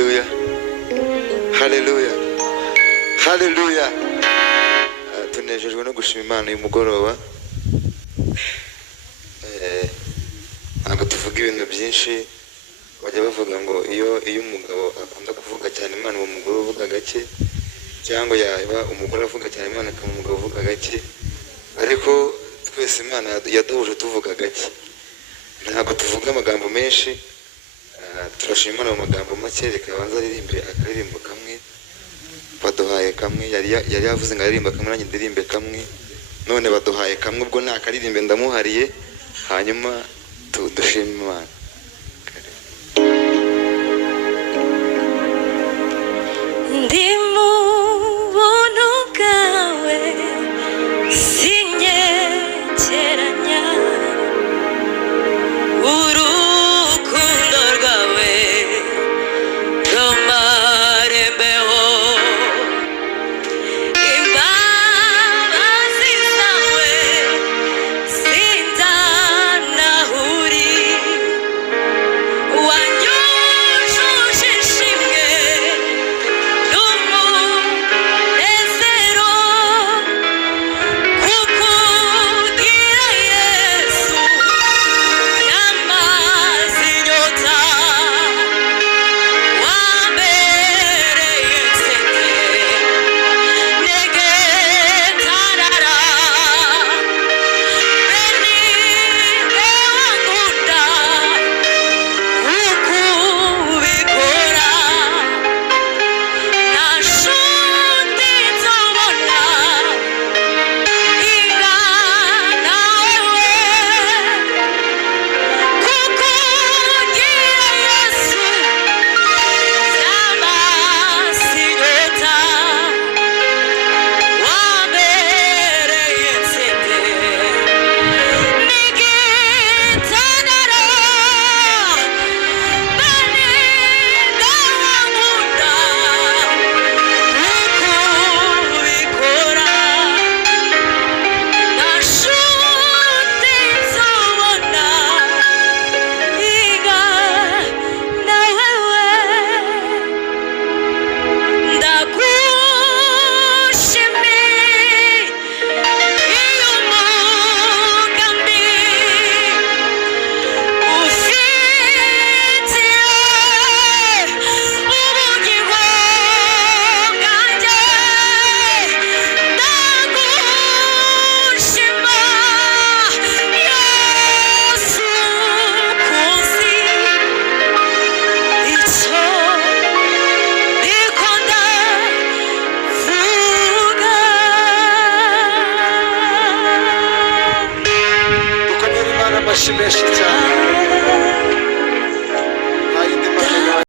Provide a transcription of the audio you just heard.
haleluya, haleluya, haleluya. Tunejejwe no gushima Imana uyu mugoroba. Ntabwo tuvuga ibintu byinshi, bajya bavuga ngo iyo umugabo akunda kuvuga cyane Imana uwo mugore uvuga gake, cyangwa yaba umugore avuga cyane Imana akaba umugabo uvuga gake, ariko twese Imana yaduhuje tuvuga gake. Ntabwo tuvuga amagambo menshi, turashima Imana mu magambo make. Reka abanza aririmbe akaririmbo kamwe, baduhaye kamwe. Yari yavuze ngo aririmba kamwe nanjye ndirimbe kamwe, none baduhaye kamwe, ubwo nta karirimbe ndamuhariye, hanyuma dushima Imana. Ndi mu buntu bwawe sinyegeranya, urukundo rwawe rumarembeho, imbabazi zawe sinzanahuri, wanyujuje ishimwe n'umunezero, kukugira Yesu yamaze inyota, wambereye inseke negetarara, beninde wankunda uko ubikora, nta nshuti nzabona ingana wowe, kukugira Yesu byamaze inyota, wambereye inseke n'igitanara, beninde wankunda uko ubikora, nta nshuti nzabona ingana wowe, ndagushimiye iyo umugambi ufitiye ubugingo bwanjye, ndagushima Yesu kunzi icyo ndiko ndavuga. Dukomere Imana amashyi menshi cyane.